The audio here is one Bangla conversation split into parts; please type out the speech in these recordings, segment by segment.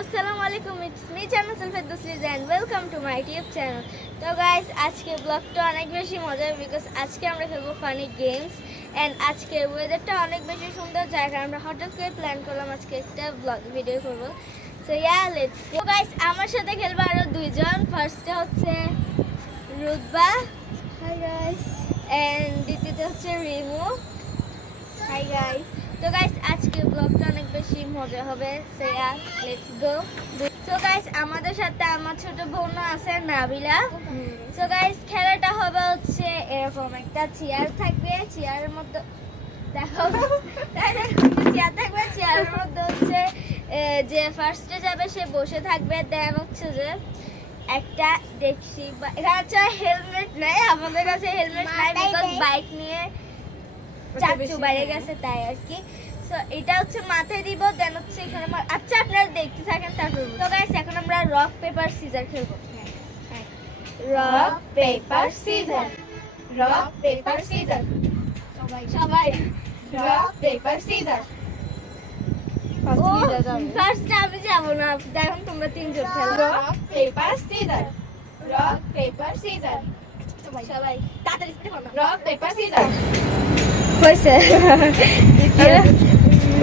আসসালামু আলাইকুম it's me channel ফেরদৌসলিজ and welcome to my YouTube channel তো গাইস আজকে ব্লগটা অনেক বেশি মজার বিকজ আজকে আমরা খেলব ফানি গেমস এন্ড আজকে ওয়েদারটা অনেক বেশি সুন্দর কারণে আমরা হঠাৎ করে প্ল্যান করলাম আজকে একটা ব্লগ ভিডিও করব। So yeah let's go guys আমার সাথে খেলব আরও দুইজন। ফার্স্টে হচ্ছে রুদবা হাই গাইস এন্ড দ্বিতীয়তে হচ্ছে রিমু। হাই গাইস তো গাইস আজকে ব্লগটা অনেক বেশি মজা হবে। So let's go so guys আমাদের সাথে আমার ছোট আছে নাবিলা। সো গাইস খেলাটা হবে হচ্ছে এরকম একটা চেয়ার থাকবে। চেয়ারের মধ্যে দেখো। চেয়ার থাকবে চেয়ারের মধ্যে হচ্ছে যে ফার্স্টে যাবে সে বসে থাকবে। দেন হচ্ছে যে একটা দেখছি হেলমেট নেই আমাদের কাছে হেলমেট নাই বিকজ বাইক নিয়ে চাচু বাইরে গেছে তাই আর কি। সো এটা হচ্ছে মাথায় দিব দেন হচ্ছে এখানে আচ্ছা আপনারা দেখতে থাকেন তারপর তো গাইস এখন আমরা রক পেপার সিজার খেলব। Rock paper scissor Rock, paper, scissors. সবাই। ফার্স্ট আমি যাব না। দেখুন তোমরা তিনজন খেলো। Rock, paper, scissors. Rock, paper, scissors. সবাই। তাড়াতাড়ি Rock, paper, scissors. হয়েছে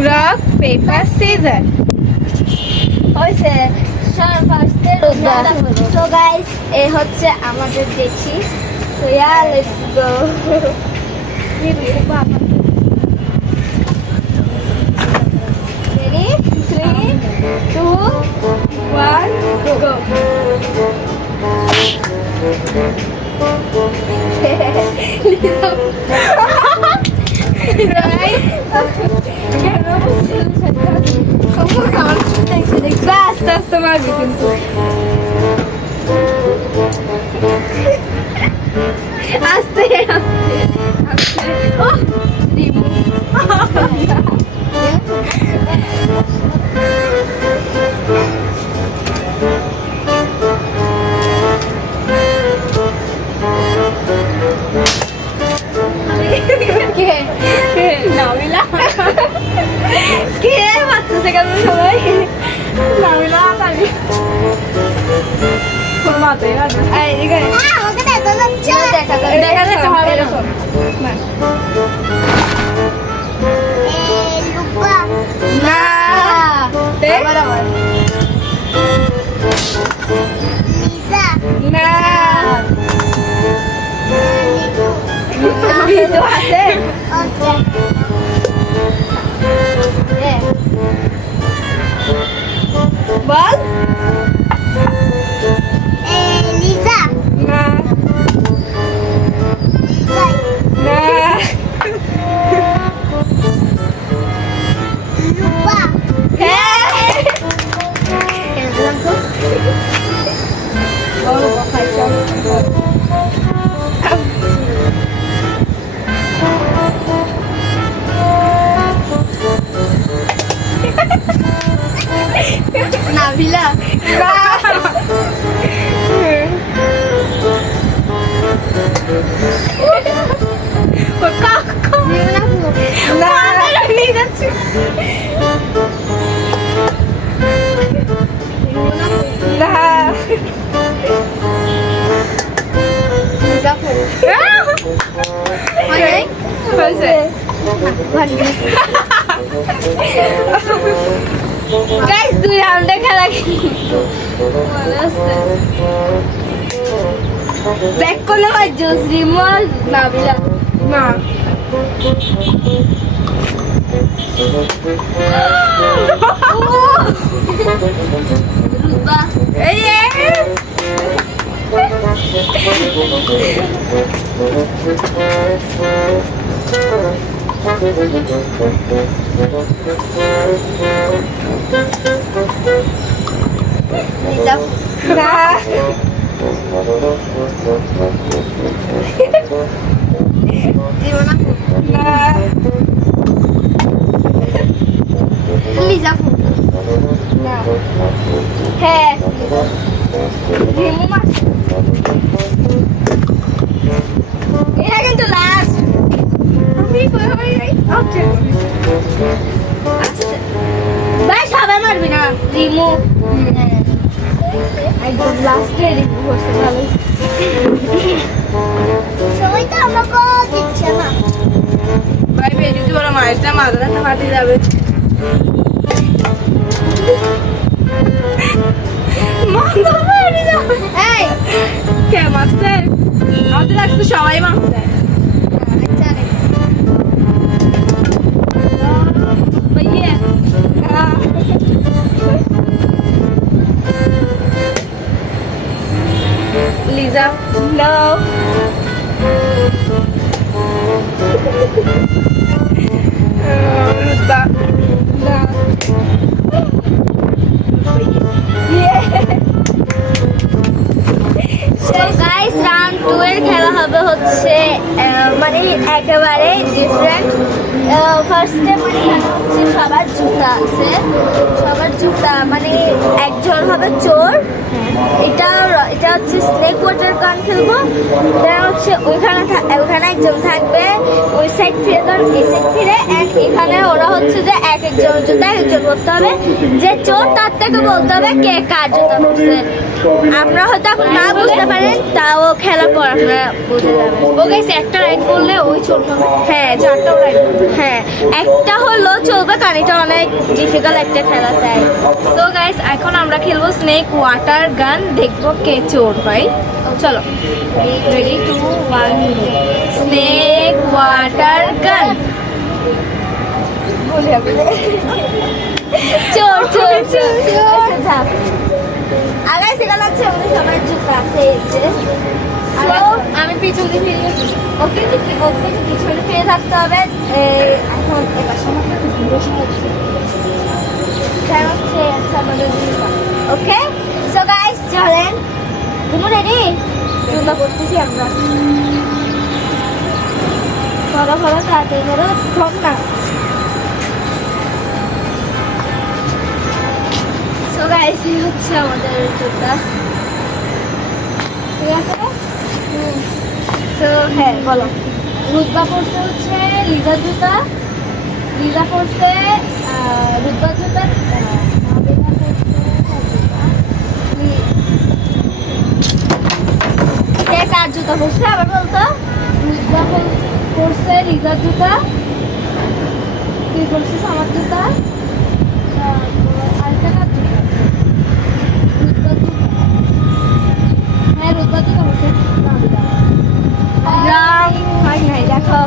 Rock, paper, scissors. হয়েছে তো গাইস এ হচ্ছে আমাদের দেখি so yeah let's go Ready? Three, two, one, go. আস্তে আস্তে মারবি কিন্তু আস্তে আস্তে আস্তে ও রিমু কে কে নামিলা কে 생각을 저래. 나올라 빨리. 엄마 내가 아 이거. 아 어디다 너는 쳐. 내가 내가 내가 내가 하고 에 루파. 나. 네. 봐봐 리사. 나. 리도. 리도 하세. 오케이. kabila. Diba? Makako! গাইস দুই রাউন্ডে খেলা ব্যাক করলে হয় জোস রিমল নাবিলা না রুবা এই না না একদম লাস্টে রিভিউ করছে ভালো সবাই তো আমাকে দিচ্ছে না। ভাই বে যদি ওরা মায়েরটা মাঝখানে ফাটে যাবে। যাবে। এই। কে মারছে? আমাদের লাগছে সবাই মারছে। আচ্ছা সো গাইস রাউন্ড টু এর খেলা হবে হচ্ছে মানে একেবারে ডিফারেন্ট ফার্স্টে মানে হচ্ছে সবার জুতা আছে। সবার জুতা মানে একজন হবে চোর। এটা এটা হচ্ছে স্নেক ওয়াটার গান খেলব। দেন হচ্ছে ওইখানে ওইখানে একজন থাকবে, ওই সাইড ফিরে ধর, এই সাইড ফিরে অ্যান্ড এখানে ওরা হচ্ছে যে এক একজন জুতা একজন করতে হবে। যে চোর তার থেকে বলতে হবে কে কার জন্য করছে আমরা হয়তো এখন না বুঝতে পারেন তাও খেলার পর আমরা বুঝে যাবেন ও একটা রাইড করলে ওই ছোট হ্যাঁ চারটাও রাইড হ্যাঁ একটা হলো চলবে কারণ এটা অনেক ডিফিকাল্ট একটা খেলা তাই। সো গাইস এখন আমরা খেলব স্নেক ওয়াটার গান দেখব কে চোর ভাই। চলো ready two one snake water gun চোর চোর চোর। আছে আমাদের সবার জুতা আছে আমি পিছন ফিরে ওকে ওকে পিছনে ফিরে থাকতে হবে। এখন এবার সময় হচ্ছে কারণ হচ্ছে আচ্ছা আমাদের ওকে? সো গাইস চলেন। তুমি রেডি চুলা করতেছি আমরা। ফলো ফলো তাড়াতাড়ি করো কম না। সো গাইস হচ্ছে আমাদের জুতা ঠিক আছে তো। হ্যাঁ বলো। রুদ্বা পড়ছে হচ্ছে লিজার জুতা। লিজা পড়ছে আহ, রুদ্বার জুতা। আহ, নাবিলা পড়ছে কার জুতা? পড়ছে আবার বলতো? রুদ্বা পড়- পড়ছে লিজার জুতা। তুই পড়ছিস আমার জুতা তারপর আরেকটা কার জুতা রুদ্বার জুতা হ্যাঁ জুতা পড়ছে হয় নাই দেখো।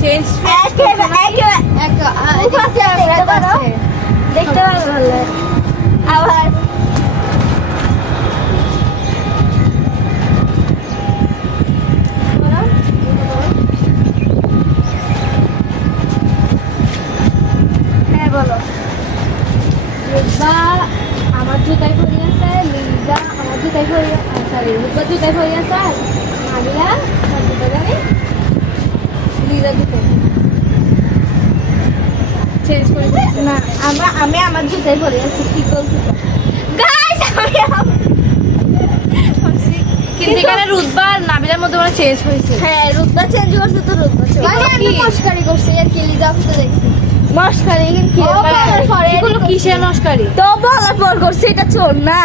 চেঞ্জ দেখতে পারো। আবার বলো। হ্যাঁ বলো রুবা আমার জুতাই পরে আছে লিজা আমার জুতাই পরে সরি রুবা জুতাই পরে আছে আর মালিয়া আমার জুতা জানি লিজা জুতাই চেঞ্জ করে না আমরা আমি আমার জুতাই পরে আছি কি বলছি গাইস আমি কিন্তু এখানে রুদবা নাবিলার মধ্যে মানে চেঞ্জ হয়েছে। হ্যাঁ চেঞ্জ করছে তো মানে আমি কি? মস্কারি করছি আর কি লিজা দেখছি। মস্কারি কিন্তু বলার এগুলো কিসের নস্কারি তো বলার পর করছে এটা চোর না।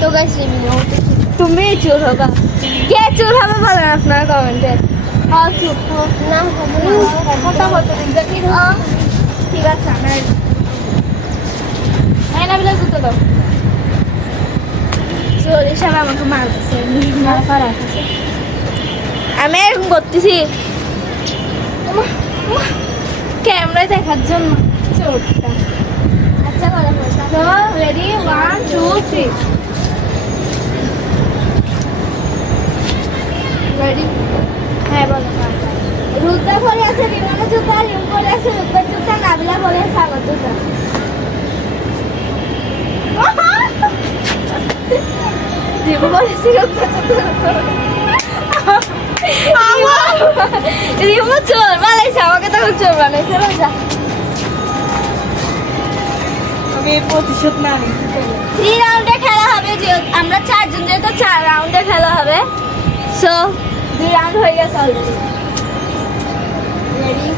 তো গাইস রিমি ও তো তুমি চোর হবা। কে চোর হবে বলেন আপনার কমেন্টে হ্যাঁ হ্যাঁ। ঠিক আছে চোর হিসাবে আমাকে মারতেছে আমি এরকম করতেছি। ক্যামেরায় দেখার জন্য? চোরটা। আচ্ছা ready one two three ready হ্যাঁ বলো রুদ্রা পরে আছে বিমানের জুতা রিম পরে আছে রুদ্রার জুতা নাবিলা পরে আছে আমার জুতা। জুতা। রিমু চোর বানাইছে আমাকে তখন চোর বানাইছে রোজা। প্রতিশোধ না থ্রি রাউন্ডে খেলা হবে আমরা চারজন যেহেতু চার রাউন্ডে খেলা হবে। সো দুই রাউন্ড হয়ে গেছে অলরেডি রেডি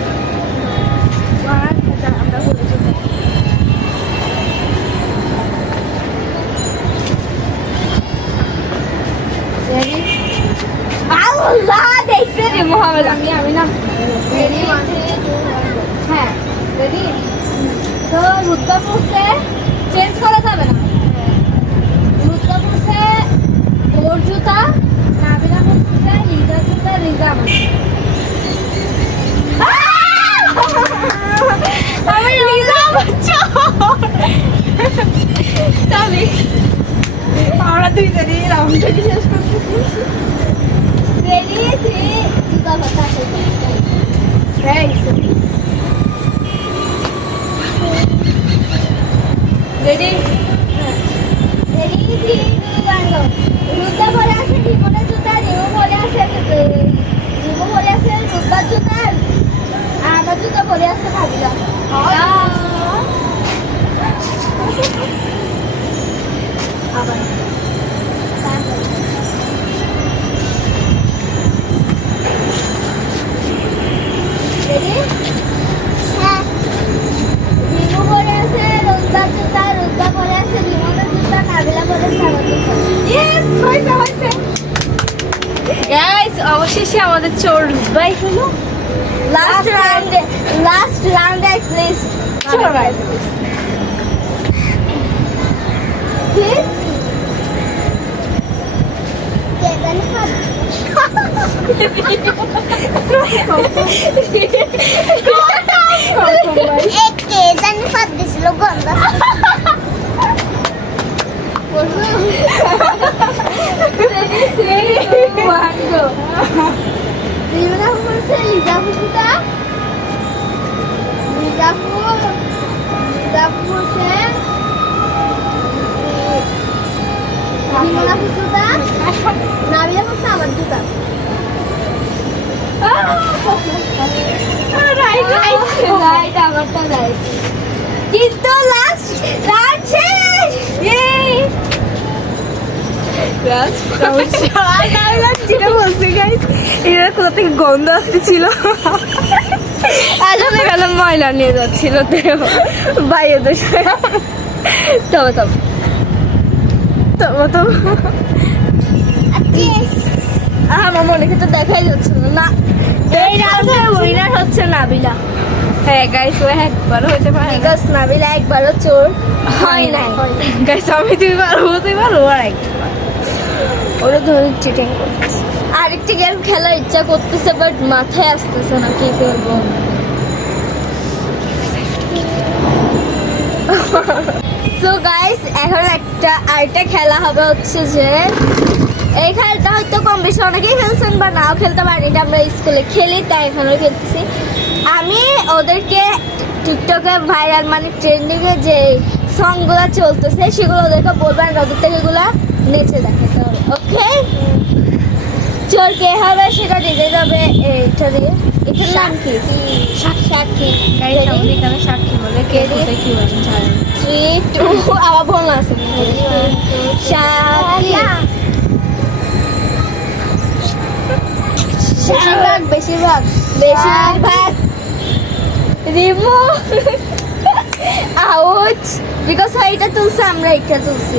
ওয়ান আমরা বলেছি রেডি আল্লাহ, দেখছে আমি না। রেডি হ্যাঁ রেডি তো চেঞ্জ করা যাবে না। হ্যাঁ। রুদ্রপুরকে ওর জুতা আমার আমি লিজা বাচ্চা তাহলে আমরা দুইজনই রাউন্ডটা শেষ করতেছি ready ready ready three two one go Rudra পরে আছে রিমনের জুতা রিমু পরে আছে রিমু পরে আছে রুদ্রার জুতা আমার জুতা পরে আছে ভাবিলা আবার হ্যাঁ। রিমু পরে আছে রুদ্রার জুতা রুদ্রা পরে আছে রিমনের হচ্ছে আমাদের চোর বাইক হলো লাস্ট রাউন্ডে লাস্ট রাউন্ড এট লিস্ট চোর বাইক Logo anda. লিজাপুর সে বিমলাপুর জুতা নাবিলাপুর সে আমার জুতা কিন্তু লাস্ট লাস্ট শেষ! যেটা বলছি গাইস এটা কোথা থেকে গন্ধ আসতেছিল? আসলে গেল ময়লা নিয়ে যাচ্ছিল বাইরে তো তবে তবে। তবে তবে। আমার মনে কিন্তু দেখাই যাচ্ছে না। এই রাউন্ডে উইনার হচ্ছে নাবিলা। হ্যাঁ গাইস ও একবার হইতে পারে বিকজ নাবিলা একবারও চোর হয় নাই। গাইস আমি তুই পারব তুই পারব আর এক ওরা ধরে চিটিং করতেছে। আরেকটি গেম খেলার ইচ্ছা করতেছে বাট মাথায় আসতেছে না, কি করব? সো গাইস এখন একটা, আরেকটা খেলা হবে হচ্ছে যে, এই খেলাটা হয়তো কম বেশি অনেকেই খেলছেন বা নাও খেলতে পারেন, এটা আমরা স্কুলে খেলি, তাই এখানেও খেলতেছি। আমি ওদেরকে টিকটকে ভাইরাল মানে ট্রেন্ডিংয়ে যে সংগুলো চলতেছে, সেগুলো ওদেরকে বলবেন ওদের থেকে এগুলো নেচে দেখাতে হবে ওকে? চোর কে হবে সেটা দিতে যাবে এটা দিয়ে। এটার নাম কি সাক্ষী। গাইস এখানে সাক্ষী বলে কে কোথায় কি বলছেন থ্রি টু আমার ভুল আছে। সাক্ষী। বেশিরভাগ বেশিরভাগ। বেশিরভাগ। রিমু আউট বিকজ এটা তুলছে আমরা এটা তুলছি।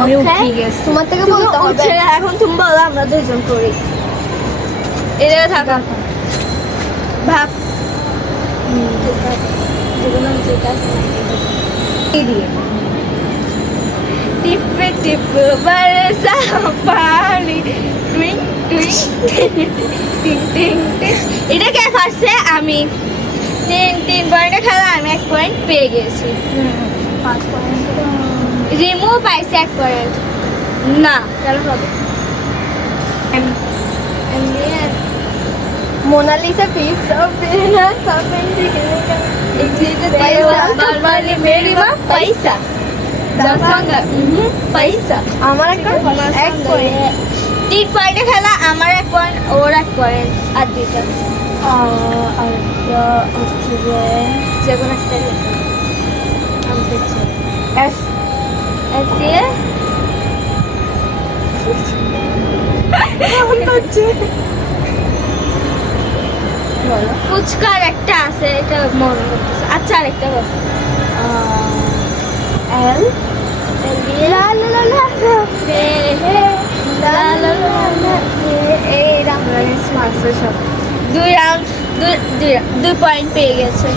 আমি? উঠে গেছি তোমার থেকে বলতে হবে। এখন তুমি বলো আমরা দুজন করি। এটা থাকা। ভাব। টিপে টিপে বরসা পানি টুইং টুইং টিং টিং টিং। এটা কে পারছে আমি। তিন তিন পয়েন্টে খেলা আমি এক পয়েন্ট পেয়ে গেছি। পাঁচ পয়েন্ট রিমু পাইছে এক পয়েন্ট না। কেন হবে। মোনালিসা পিস বারবারলি মেরি মা পয়সা পয়সা আমার একটা এক পয়েন্ট তিন পয়েন্টে খেলা আমার এক পয়েন্ট ওর এক পয়েন্ট আর দুইটা আর হচ্ছে যে কোনো একটা আমি দেখছি এস বলো ফুচকার একটা আছে এটা মনে করতেছে আচ্ছা আরেকটা বল। এল দুই রাউন্ড দুই পয়েন্ট পেয়ে গেছে।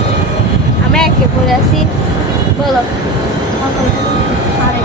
আমি একে পড়ে আছি বলো।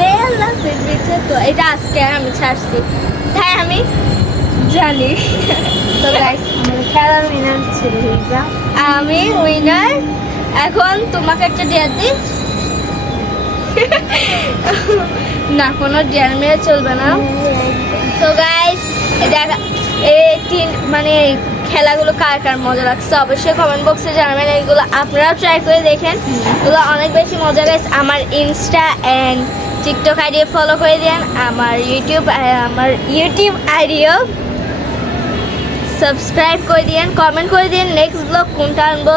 রে আল্লাহ পেছে তো এটা আজকে আমি ছাড়ছি তাই আমি জানি। তো গাইস খেলার উইনার ছিল আমি উইনার এখন তোমাকে একটা ডেয়ার দিই না কোনো ডেয়ার মেরে চলবে না তো গাইস দেখা, এই তিন মানে খেলাগুলো কার কার মজা লাগছে অবশ্যই কমেন্ট বক্সে জানাবেন, এগুলো আপনারাও ট্রাই করে দেখেন। এগুলো অনেক বেশি মজা গাইস আমার insta and TikTok ID follow করে দেন আমার ইউটিউব আমার ইউটিউব আইডিও সাবস্ক্রাইব করে দিন কমেন্ট করে দিন নেক্সট ব্লগ কোনটা আনব?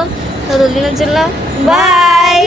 ততদিনের জন্য বাই